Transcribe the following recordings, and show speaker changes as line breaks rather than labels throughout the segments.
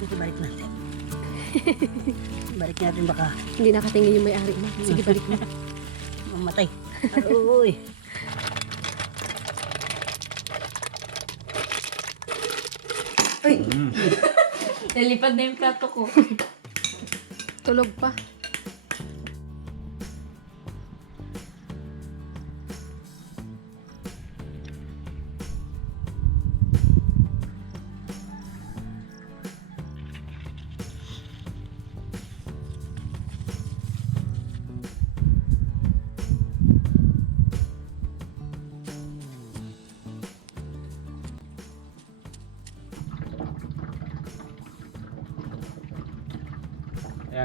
Ito balik natin. balik natin baka
Hindi nakatingin yung may-ari mo. Sige, balik mo.
mamatay. Aroy.
Nalipad na yung plato ko.
Tulog pa.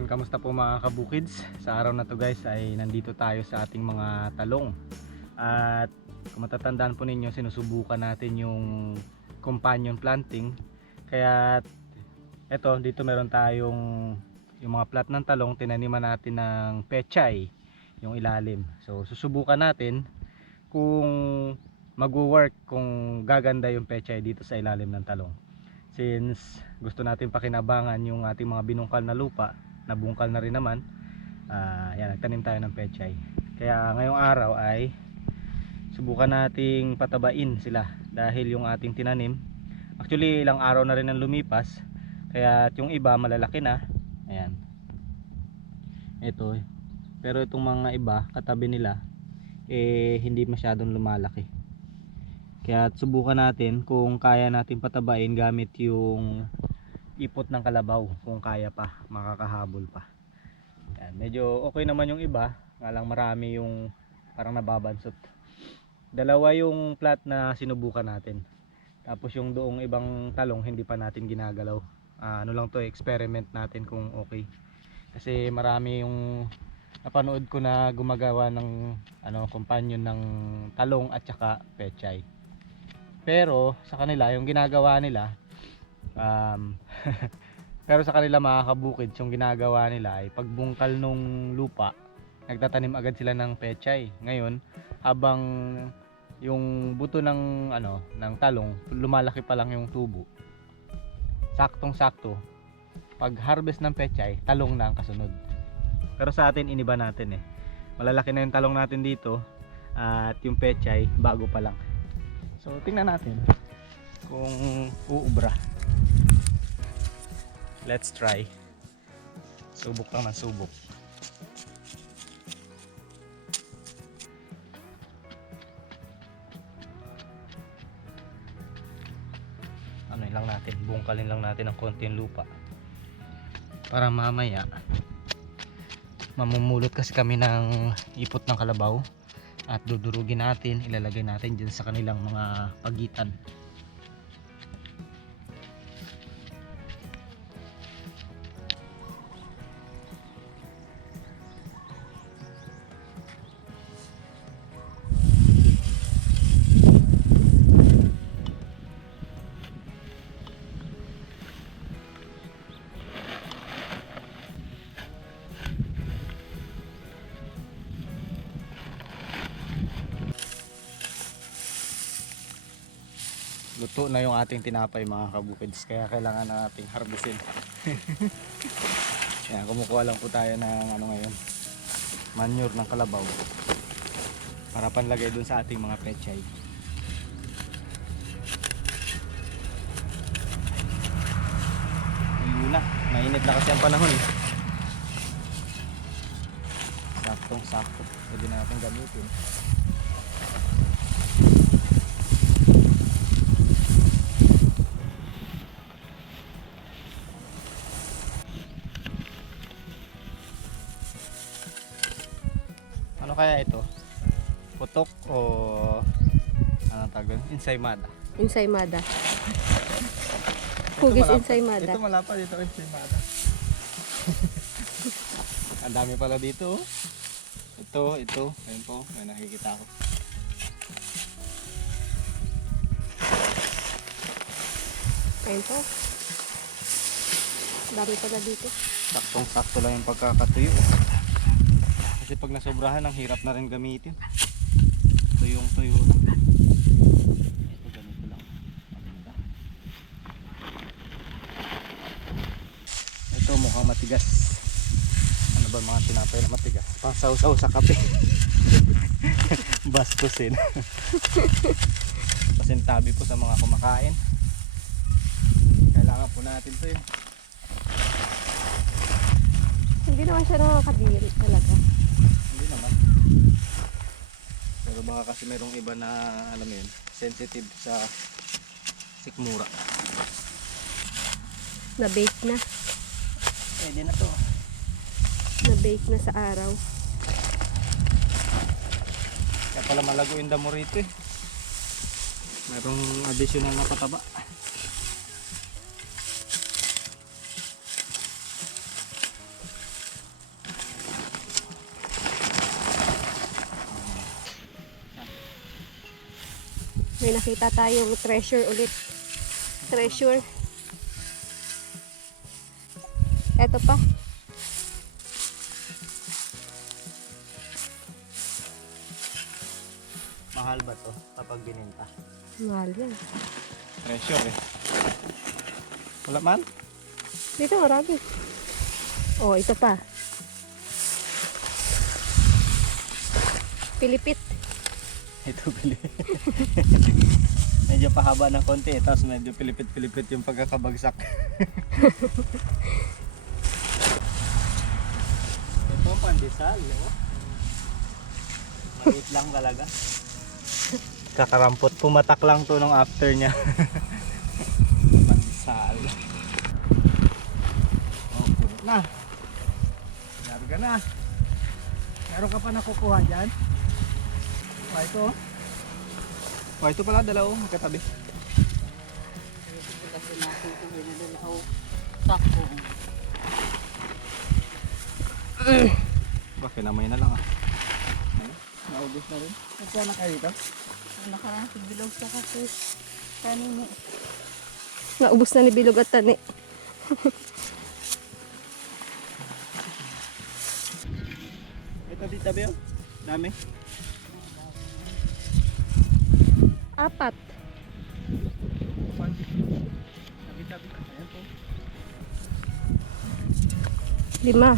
Ayan, kamusta po mga kabukids? Sa araw na to guys ay nandito tayo sa ating mga talong. At kung matatandaan po ninyo, sinusubukan natin yung companion planting. Kaya eto, dito meron tayong yung mga plat ng talong, tinaniman natin ng pechay, yung ilalim. So susubukan natin kung mag-work, kung gaganda yung pechay dito sa ilalim ng talong. Since gusto natin pakinabangan yung ating mga binungkal na lupa, nabungkal na rin naman. Ah yan nagtanim tayo ng pechay. Kaya ngayong araw ay subukan nating patabain sila dahil yung ating tinanim actually ilang araw na rin ang lumipas kaya yung iba malalaki na. Ayan. Ito. Pero itong mga iba katabi nila eh hindi masyadong lumalaki. Kaya subukan natin kung kaya natin patabain gamit yung ipot ng kalabaw kung kaya pa makakahabol pa. Yan, medyo okay naman yung iba nga lang marami yung parang nababansot. Dalawa yung plat na sinubukan natin. Tapos yung doong ibang talong hindi pa natin ginagalaw. Ah, ano lang to experiment natin kung okay. Kasi marami yung napanood ko na gumagawa ng ano companion ng talong at saka pechay. Pero sa kanila yung ginagawa nila um, pero sa kanila mga kabukid yung ginagawa nila ay pagbungkal nung lupa nagtatanim agad sila ng pechay. Ngayon habang yung buto ng ano ng talong lumalaki pa lang yung tubo. Saktong sakto pag harvest ng pechay talong na ang kasunod. Pero sa atin iniba natin eh. Malalaki na yung talong natin dito at yung pechay bago pa lang. So tingnan natin kung uubra let's try. Subok lang ng subok. Ano lang natin. Bungkalin lang natin ng konti yung lupa. Para mamaya mamumulot kasi kami ng ipot ng kalabaw at dudurugin natin ilalagay natin dyan sa kanilang mga pagitan luto na yung ating tinapay mga kabukids. Kaya kailangan na nating harvestin yan kumukuha lang po tayo ng ano ngayon manure ng kalabaw para panlagay dun sa ating mga pechay. Ayun na mainit na kasi ang panahon eh. saktong sakto pwede na natin gamitin Ano kaya ito? Putok o ano tawag doon? Ensaymada.
Ensaymada. Hugis
malapad.
ensaymada.
Ito malapad dito ensaymada. Ang dami pala dito. oh. Ito, ito. Ayun po, may nakikita ako.
Ayun po. Dami pala dito.
Saktong sakto lang yung pagkakatuyo. Kasi pag nasobrahan, ang hirap na rin gamitin. Tuyong tuyo na. Ito ganito lang. Maganda. matigas. Ano ba mga tinapay na matigas? Pasaw-saw sa kape. Bastusin. Pasintabi po sa mga kumakain. Kailangan po natin to yun.
Hindi naman siya nakakadiri talaga.
Pero baka kasi merong iba na alam yun, sensitive sa sikmura.
Na-bake na.
Pwede na to.
Na-bake na sa araw.
Kaya pala malago yung damo rito eh. Merong additional na pataba.
Nakita tayong treasure ulit. Treasure. Eto pa.
Mahal ba to kapag bininta?
Mahal yan.
Treasure eh. Wala man?
Dito marami. Oh, ito pa. Pilipit.
Ito bili. medyo pahaba ng konti, tapos medyo pilipit-pilipit yung pagkakabagsak. Ito ang pandesal, no? Maliit lang talaga. Kakarampot, pumatak lang to nung after niya. pandesal. Oh, puno na. Larga na. Meron ka pa nakukuha dyan? Pa ito oh. Pa ito pala dalawa oh, magkatabi.
Kasi natin ito. Sakto.
Bakit namay na lang ah. Ano? Naubos na rin. Nagkuha na kayo dito?
Nakarang sigbilaw sa kasi. Kanino.
Naubos na ni Bilog at Tani.
Ito dito ba yun? Dami.
Apat. Lima.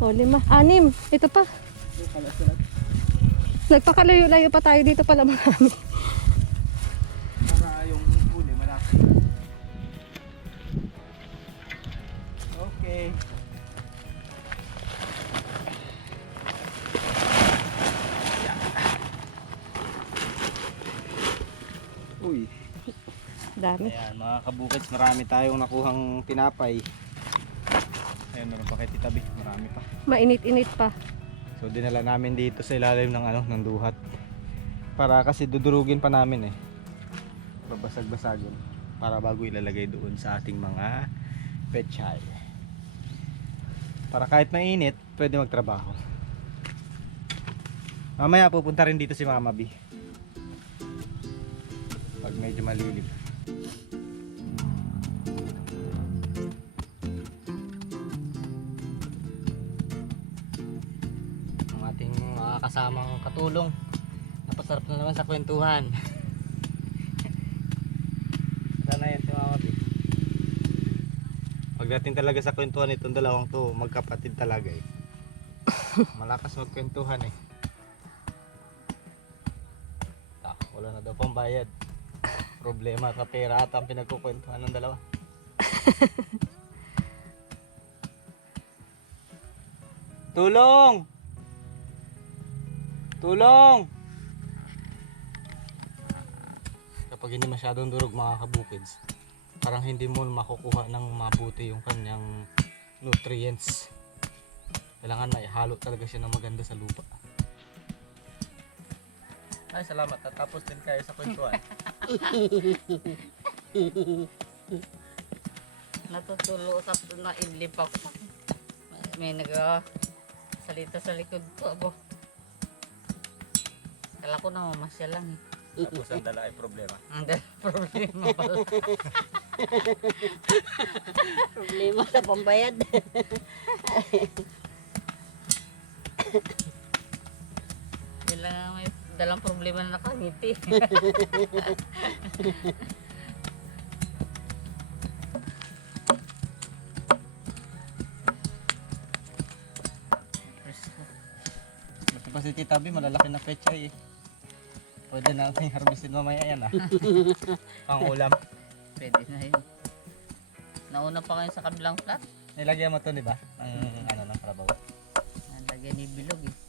Oh, lima. Anim. Ito pa. Nagpakalayo-layo pa tayo dito pala marami. Dami.
Ayan, mga kabukits, marami tayong nakuhang tinapay. Ayun, meron pa kay Tita B, marami pa.
Mainit-init pa.
So dinala namin dito sa ilalim ng ano, ng duhat. Para kasi dudurugin pa namin eh. Babasag-basagin para bago ilalagay doon sa ating mga pechay. Para kahit mainit, pwede magtrabaho. Mamaya pupunta rin dito si Mama B. Pag medyo malilim. Ang ating mga kasamang katulong. Napasarap na naman sa kwentuhan. Sana yan si Mama B. Pagdating talaga sa kwentuhan itong dalawang to, magkapatid talaga eh. Malakas magkwentuhan eh. Ah, wala na daw pang bayad. Problema sa pera at ang pinagkukwentuhan ng dalawa. Tulong! Tulong! Kapag hindi masyadong durog mga kabukids, parang hindi mo makukuha ng mabuti yung kanyang nutrients. Kailangan maihalo talaga siya ng maganda sa lupa. Ay, salamat. Tatapos din kayo sa kwentuhan.
Natutulo sa na idlip ako. May nag salita sa likod ko. Abo. Kala ko na mamasya lang eh.
Tapos ang dala ay problema.
Ang dahil problema pala. problema sa pambayad. Yan lang ang may dalang problema na nakangiti.
Basta pa si Tita malalaki na pechay eh. Pwede na natin harvestin mamaya yan ah. Pang ulam.
Pwede na yun. Nauna pa kayo sa kabilang flat.
Nilagyan mo to di ba? Ang ano ng karabaw.
Nilagyan ni Bilog eh.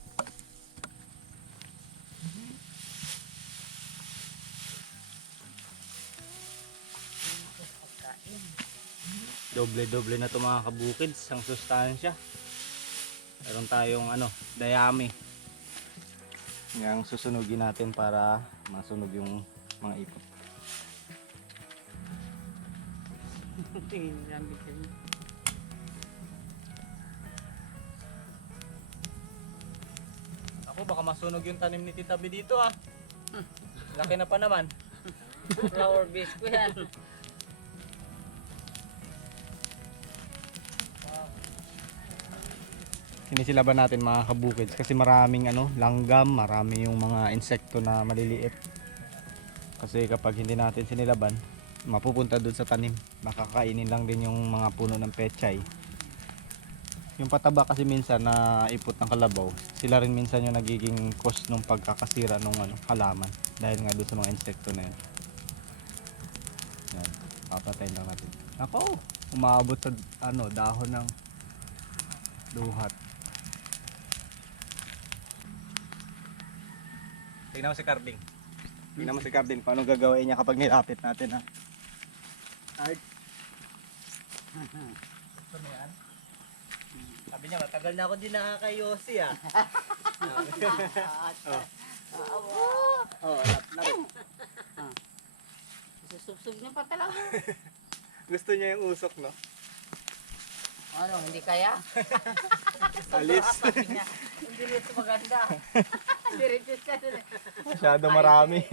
Doble-doble na to mga kabukids, ang sustansya. Meron tayong ano, dayami. Yang susunugin natin para masunog yung mga ipot.
Tingin lang dito.
Ako baka masunog yung tanim ni Tita B dito ah. Laki na pa naman.
Flower base ko yan.
Sinisilaban natin mga kabukids kasi maraming ano, langgam, marami yung mga insekto na maliliit. Kasi kapag hindi natin sinilaban, mapupunta doon sa tanim. Makakainin lang din yung mga puno ng pechay. Yung pataba kasi minsan na ipot ng kalabaw, sila rin minsan yung nagiging cause ng pagkakasira ng ano, halaman dahil nga doon sa mga insekto na yan. Yan, papatayin lang natin. Ako, umabot sa ano, dahon ng duhat. Tingnan mo si Carding. Tingnan mo si Carding paano gagawin niya kapag nilapit natin ha. Art. Gusto mo yan? Sabi niya, matagal na ako din nakakayosi ah. oh. oh, lap, lap.
Susubsub niya pa talaga.
Gusto niya yung usok, no?
Ano, hindi kaya?
Alis.
Hindi rin ito maganda. Diritis ka din.
Masyado marami.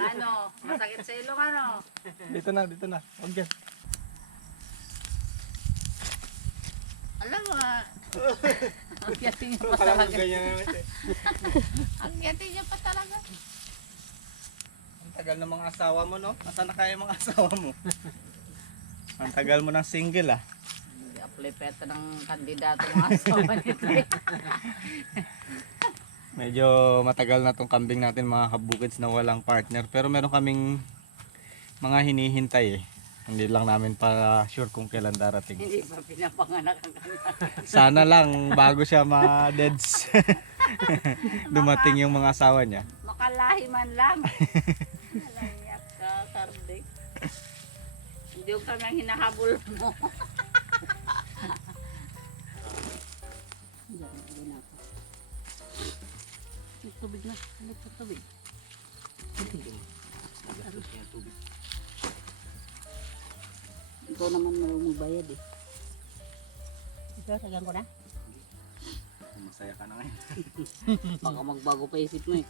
Ano, masakit sa ilong ano?
dito na, dito na. Huwag yan.
Alam mo, ah. ang yatin niya pa
Alam mo,
talaga.
ganyan naman siya.
Ang yatin niya pa talaga.
Ang tagal ng mga asawa mo, no? Nasaan na kaya yung mga asawa mo? Ang tagal mo ng single, ah.
Hindi ito ng kandidato ng asawa nito.
Medyo matagal na tong kambing natin mga kabukids na walang partner. Pero meron kaming mga hinihintay eh. Hindi lang namin para sure kung kailan darating.
Hindi pa pinapanganak ang.
Sana lang bago siya ma-deads. Dumating yung mga asawa niya.
Makalahi man lang. Alayak ka, Kardik. Hindi ko kami ang hinahabol mo. Diyan, diyan ako. May tubig na. Ano pa tubig? Ikaw naman marunong magbayad eh. Ito, sagyan ko na.
Masaya ka na ngayon.
Baka magbago pa isip mo eh.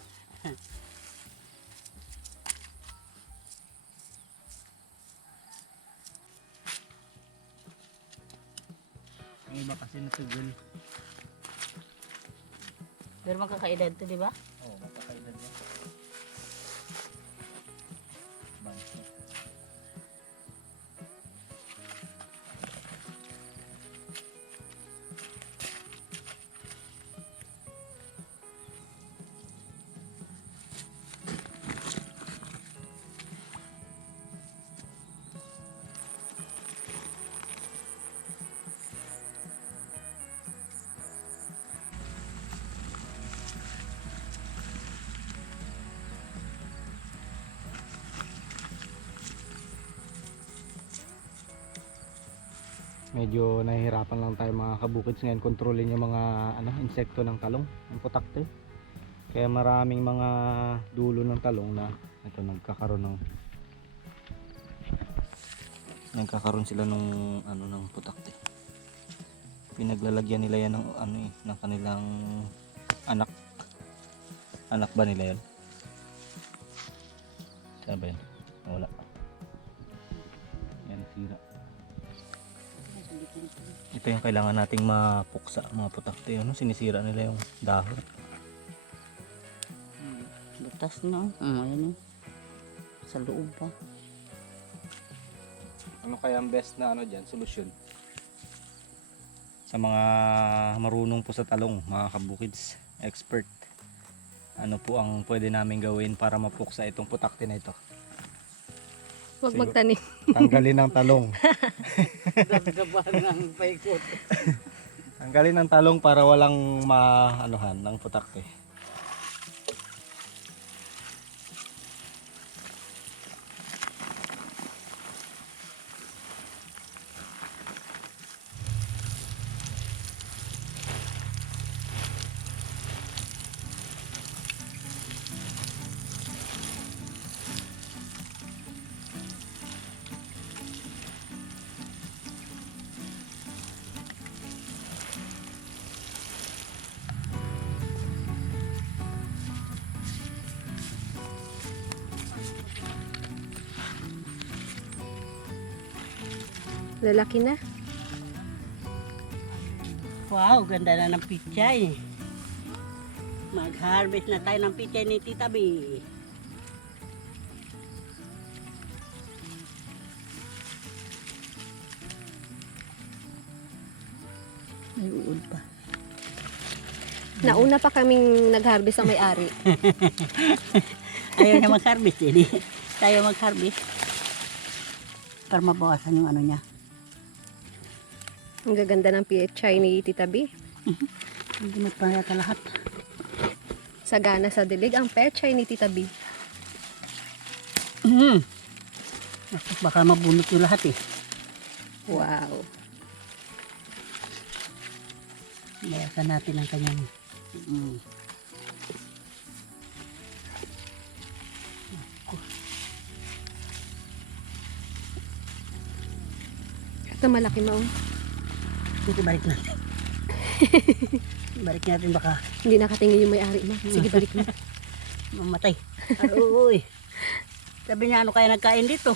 Ang iba kasi natugol.
Pero magkakaedad to, di ba?
Oo, medyo nahihirapan lang tayo mga kabukids ngayon. Kontrolin yung mga ano, insekto ng talong ng putakte kaya maraming mga dulo ng talong na ito nagkakaroon ng nagkakaroon sila ng ano ng putakte pinaglalagyan nila yan ng ano eh ng kanilang anak. Anak ba nila yan saan ba yan ito yung kailangan nating mapuksa mga putakte ano sinisira nila yung dahon
Butas na. Um, ayan eh. Sa loob pa.
ano kaya ang best na ano diyan solusyon sa mga marunong po sa talong mga kabukids expert ano po ang pwede namin gawin para mapuksa itong putakti na ito.
Huwag
Sigur-
magtanim.
Tanggalin ang talong.
Dagdagan ng paikot.
Tanggalin ang talong para walang maanuhan ng putakti.
Lalaki na.
Wow, ganda na ng pichay. Mag-harvest na tayo ng pichay ni Tita B. May uod pa.
Nauna pa kaming nag-harvest ang may-ari.
Ayaw niya mag-harvest eh. Tayo mag-harvest. Para mabawasan yung ano niya.
Ang gaganda ng PHI ni Tita B.
Hindi mo pa yata lahat.
Sagana sa dilig ang PHI ni Tita B.
Naku, Baka mabunot yung lahat eh.
Wow.
Bayasan natin ang kanyang mm,
Ito malaki mo.
Sige, balik natin. balik natin baka
Hindi nakatingin yung may-ari mo. Sige, balik na.
mamatay. Aroy. Sabi niya, ano kaya nagkain dito?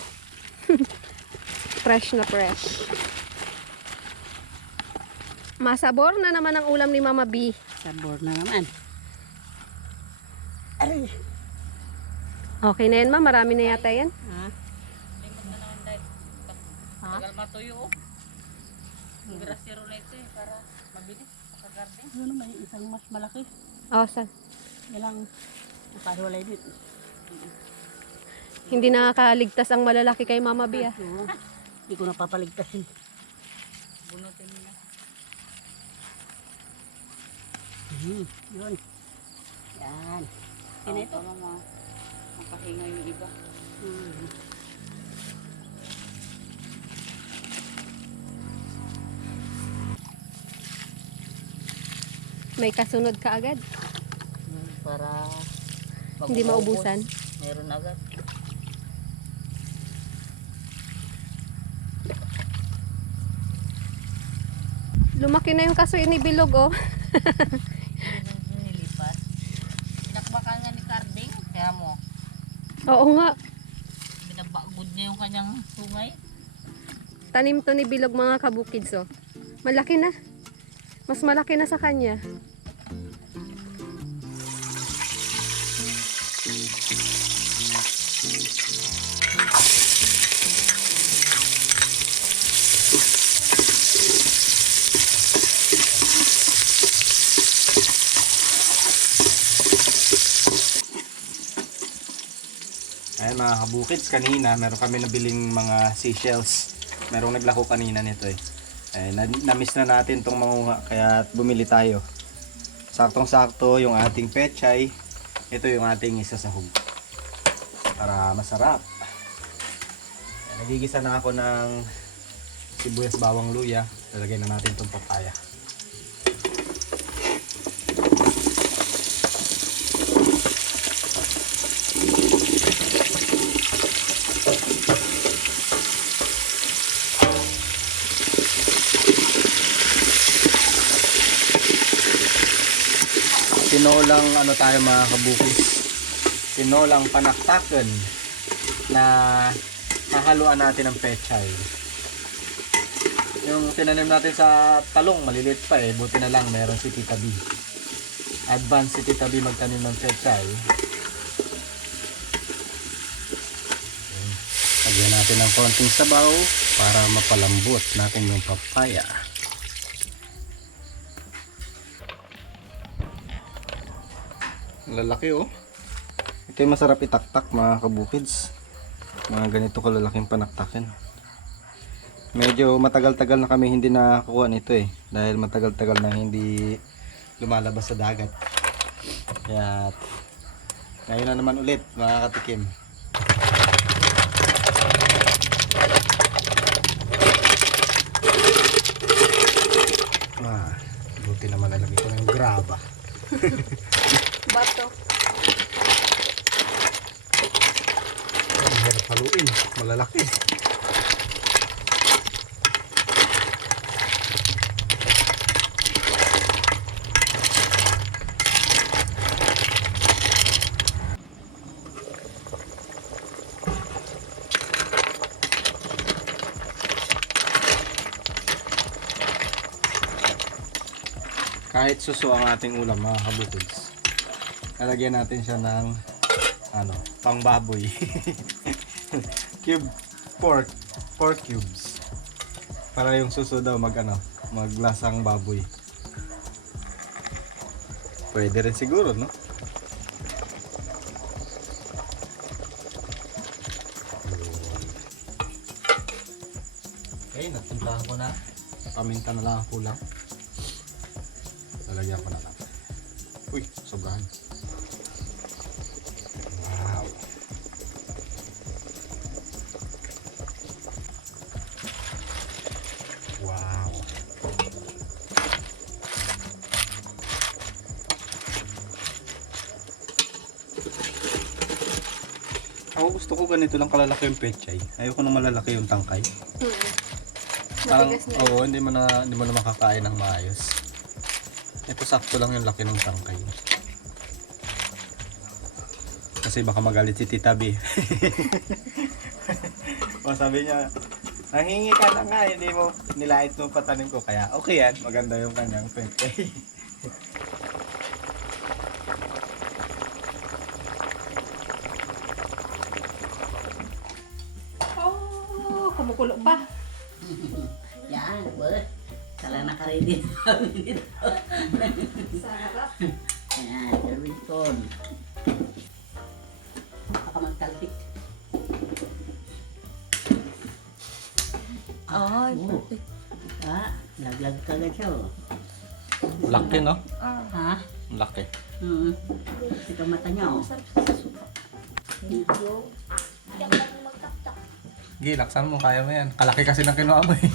Fresh na fresh. Masabor na naman ang ulam ni Mama B.
Sabor na naman. Aray.
Okay na yan, ma. Marami na yata yan.
Ha?
Tagal matuyo oh. Birasiro na ito eh, para mabilis sa garden.
Ano may isang mas malaki.
Oh, saan?
Ilang nakahiwalay dito.
Hindi nakakaligtas ang malalaki kay Mama B, ah.
Oo. Hindi ko napapaligtasin.
Bunutin na.
Hmm, yun. Yan. Yan ito.
Para ma makahinga yung iba.
Hmm.
May kasunod ka agad.
Para
Hindi maubusan.
Meron agad.
Lumaki na yung kasoy ni Bilog, oh.
Nilipat. Pinakbaka nga ni Carding. Kaya mo,
Oo nga.
binabagod niya yung kanyang sungay.
Tanim to ni Bilog mga kabukids, oh. Malaki na. Mas malaki na sa kanya.
Mga kabukids, kanina meron kami nabiling mga seashells. Merong naglako kanina nito eh. eh na, na-miss na natin tong manguha kaya bumili tayo. Saktong-sakto yung ating pechay. Ito yung ating isasahog. Para masarap. Nagigisa na ako ng sibuyas bawang luya. Lalagay na natin tong papaya. Tinolang ano tayo mga kabukis? Tinolang panaktakan na hahaluan natin ng pechay. Yung tinanim natin sa talong maliliit pa eh. Buti na lang meron si Tita B. Advance si Tita B magtanim ng pechay. Lagyan natin ng konting sabaw para mapalambot natin yung papaya Lalaki oh. Ito yung masarap itaktak mga kabukids. Mga ganito kalalaking panaktakin. Medyo matagal-tagal na kami hindi nakakuha nito eh. Dahil matagal-tagal na hindi lumalabas sa dagat. Kaya ngayon na naman ulit mga katikim. Ah, buti naman nalagay ko ng graba.
Bato.
Ang hirap Malalaki. Kahit suso ang ating ulam mga kabukids. Lalagyan natin siya ng ano, pangbaboy. Cube pork, pork cubes. Para yung suso daw mag ano, maglasang baboy. Pwede rin siguro, no? Okay, napuntahan ko na. Paminta na lang ang kulang. Ako gusto ko ganito lang kalalaki yung pechay. Ayoko nang malalaki yung tangkay. Parang,
Matigas na.
oo, hindi mo na, hindi mo na makakain ng maayos. Ito sakto lang yung laki ng tangkay. Kasi baka magalit si Tita B. o sabi niya, nangingi ka na nga, hindi mo nilait mo patanim ko. Kaya okay yan, maganda yung kanyang pechay.
kami dito.
Sarap.
Ayan, Irwinton. Baka magtalpik.
Ay,
Oo. Ah, laglag ka agad siya, oh.
Laki, no?
Ha?
Laki.
Hmm. Ito mata niya, oh.
Gi, laksan mo, kaya mo yan. Kalaki kasi ng kinuha mo eh.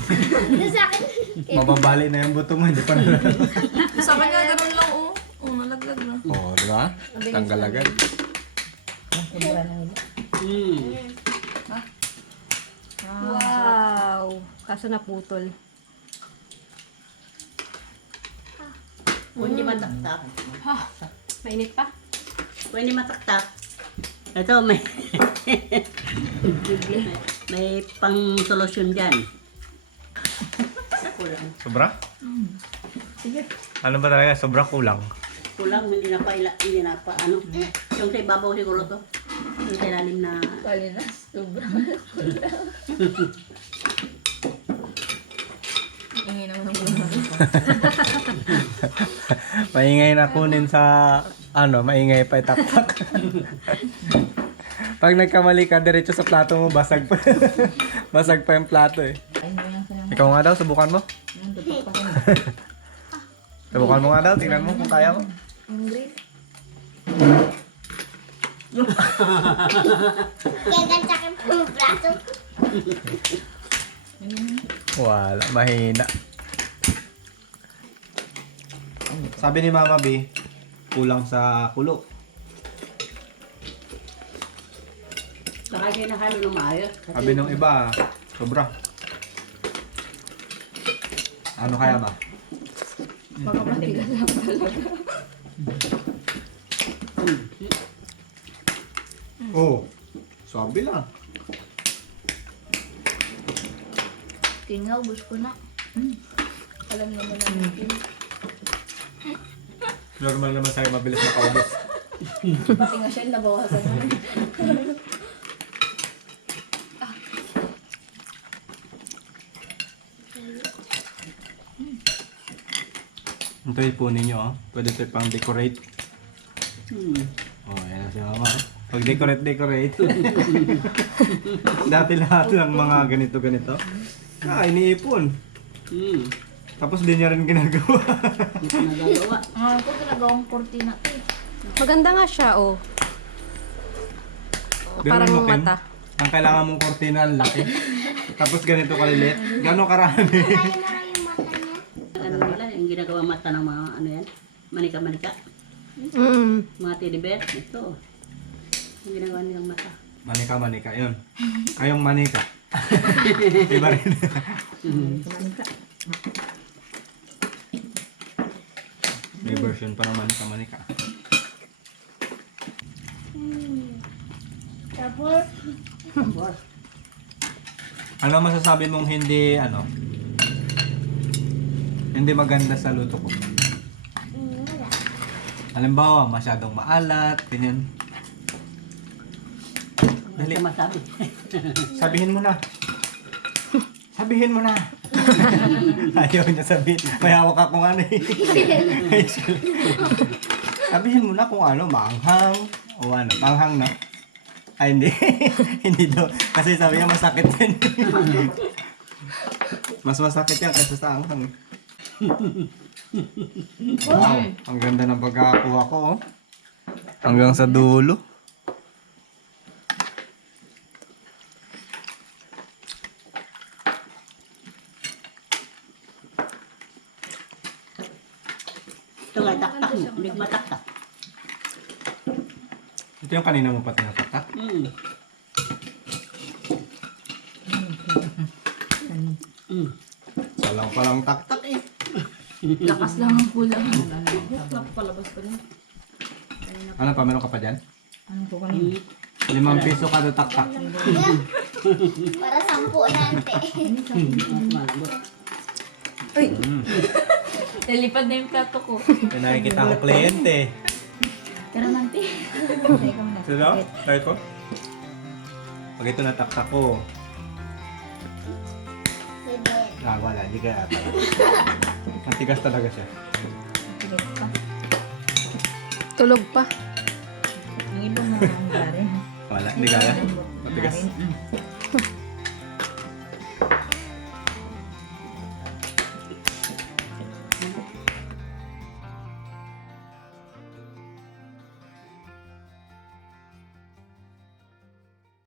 Mababali na yung buto mo, hindi pa na.
Sa kanya, ganun lang, oh. Oh, nalaglag na.
Oo, di ba? Tanggal agad.
Hmm.
Wow. Kaso naputol.
Hindi mataktak.
Mainit pa?
Hindi mataktak. Ito, may... may pang solusyon dyan. Kulang.
Sobra? Ano ba talaga? Sobra kulang.
Kulang, hindi na pa, ila, hindi na pa, ano. Yung sa ibabaw siguro to. Yung sa ilalim na...
Bali na, sobrang Ingin naman ng bulan.
Maingay na kunin sa ano, maingay pa itaktak. Pag nagkamali ka, diretso sa plato mo, basag pa. basag pa yung plato eh. Ikaw nga daw, subukan mo.
Ang tutok pa rin.
Subukan mo nga daw, tingnan mo kung kaya mo.
Hungry?
Wala, mahina. Sabi ni Mama B, kulang sa kulo.
Saka siya nahalo ng maayos.
Sabi nung iba, sobra. Ano kaya ba?
Baka matigas lang talaga.
Oh, sabi lang.
Tingaw, bus ko na. Hmm. Alam naman namin.
Normal naman sa'yo, mabilis makaubos.
Pati nga siya, nabawasan na.
Ito po ninyo, oh. pwede ito pang decorate.
Hmm.
Oh, yan na si mama. Pag decorate, decorate. Dati lahat ng mga ganito-ganito. Ah, iniipon.
Hmm.
Tapos di niya rin ginagawa.
Ko nagagawa.
Ah, ako ginagawang kurtina to eh.
Maganda nga siya, oh.
Ganun
Parang
mo, Kim?
mata.
Ang kailangan mong kortina, ang laki. Tapos ganito kalilit. Gano'ng karami?
Yung ginagawa mata ng mga ano yan? Manika-manika.
Mm.
Mga teddy bear. Ito. Yung ginagawa nilang mata.
manika, manika. Yun. Kayong manika. Iba rin. May version pa naman sa manika.
Tapos,
Tapos,
Ano masasabi mong hindi, ano, hindi maganda sa luto ko? Halimbawa, masyadong maalat, ganyan.
dali masabi.
Sabihin mo na. Sabihin mo na. Ayaw niya sabihin. May hawak akong ano eh. Sabihin mo na kung ano, maanghang. O ano, maanghang na. Ay, hindi. hindi daw. Kasi sabi niya masakit yan. Mas masakit yan kaysa sa anghang. Wow, ang ganda ng pagkakakuha ko. Oh. Hanggang sa dulo.
Ito nga, taktak mo. Hindi ko mataktak.
Ito yung kanina mo pa tinataktak.
Hmm. Hmm.
Walang palang taktak.
Lakas lang ang kulang. Palabas ko rin.
Ano pa, meron ka pa dyan?
Ano po kanina?
Limang piso kada taktak.
Para sampu natin.
Mas malambot.
Nalipad na yung plato ko.
May nakikita ko kliyente.
Pero nanti.
Sino? Try ko? Pag ito nataktak ko, ah, wala, di ka ata. Matigas talaga siya.
Tulog pa.
Ang ibang mga nangyari.
Wala, di kaya. Matigas.